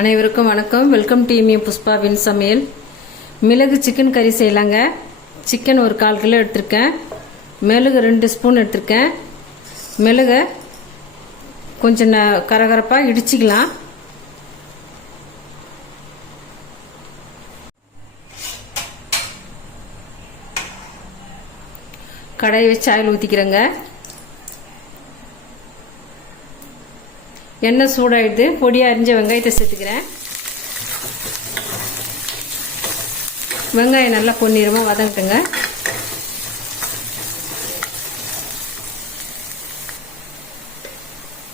அனைவருக்கும் வணக்கம். Welcome to புஷ்பாவின் சமையல். மிளகு சிக்கன் கறி செய்யலாங்க. சிக்கன் ஒரு 1/4 கிலோ எடுத்திருக்கேன். மிளகு 2 ஸ்பூன் எடுத்திருக்கேன். மிளகை கொஞ்சம் கரகரப்பாக இடிச்சிக்கலாம். கடாயை வச்சு ஆயில் ஊற்றிக்கிறேங்க. எண்ணெய் சூடாயிடுது. பொடியாக அரிஞ்ச வெங்காயத்தை சேர்த்துக்கிறேன். வெங்காயம் நல்லா பொன்னிறமாக வதங்கட்டுங்க.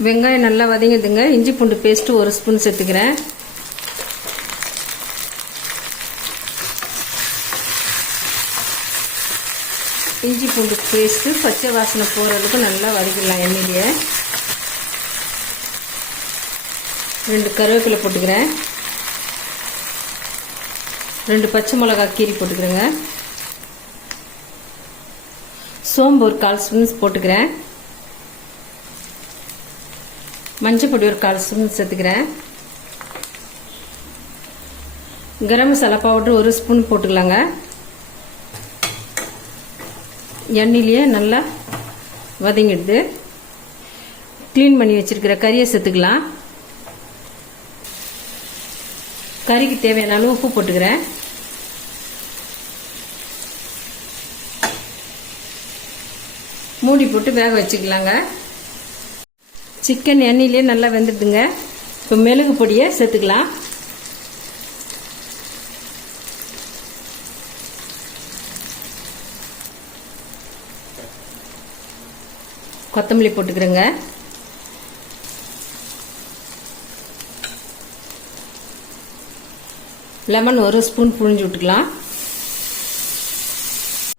வெங்காயம் நல்லா வதங்கிதுங்க. இஞ்சி பூண்டு பேஸ்ட்டு 1 ஸ்பூன் சேர்த்துக்கிறேன். இஞ்சி பூண்டு பேஸ்ட்டு பச்சை வாசனை போகிறதுக்கு நல்லா வதக்கிடலாம் எண்ணெயிலேயே. 2 கருவேப்பிலை போட்டுக்கிறேன். 2 பச்சை மிளகாய் கீரி போட்டுக்கிறேங்க. சோம்பு ஒரு 1/4 ஸ்பூன் போட்டுக்கிறேன். மஞ்சள் பொடி ஒரு 1/4 ஸ்பூன் சேர்த்துக்கிறேன். கரம் மசாலா பவுடர் 1 ஸ்பூன் போட்டுக்கலாங்க. எண்ணெயிலேயே நல்லா வதங்கிடுது. க்ளீன் பண்ணி வச்சிருக்கிற கறியை சேர்த்துக்கலாம். கறிக்கு தேவையான அளவு உப்பு போட்டுக்கிறேன். மூடி போட்டு வேக வச்சுக்கலாங்க. சிக்கன் எண்ணெயிலே நல்லா வெந்துடுதுங்க. இப்போ மிளகு பொடியை சேர்த்துக்கலாம். கொத்தமல்லி போட்டுக்கிறேங்க. லெமன் 1 ஸ்பூன் புழிஞ்சு விட்டுக்கலாம்.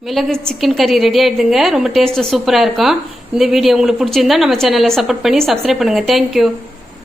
மிளகு சிக்கன் கறி ரெடி ஆயிடுதுங்க. ரொம்ப டேஸ்ட்டு சூப்பராக இருக்கும். இந்த வீடியோ உங்களுக்கு பிடிச்சிருந்தா நம்ம சேனலை சப்போர்ட் பண்ணி சப்ஸ்கிரைப் பண்ணுங்கள். தேங்க்யூ.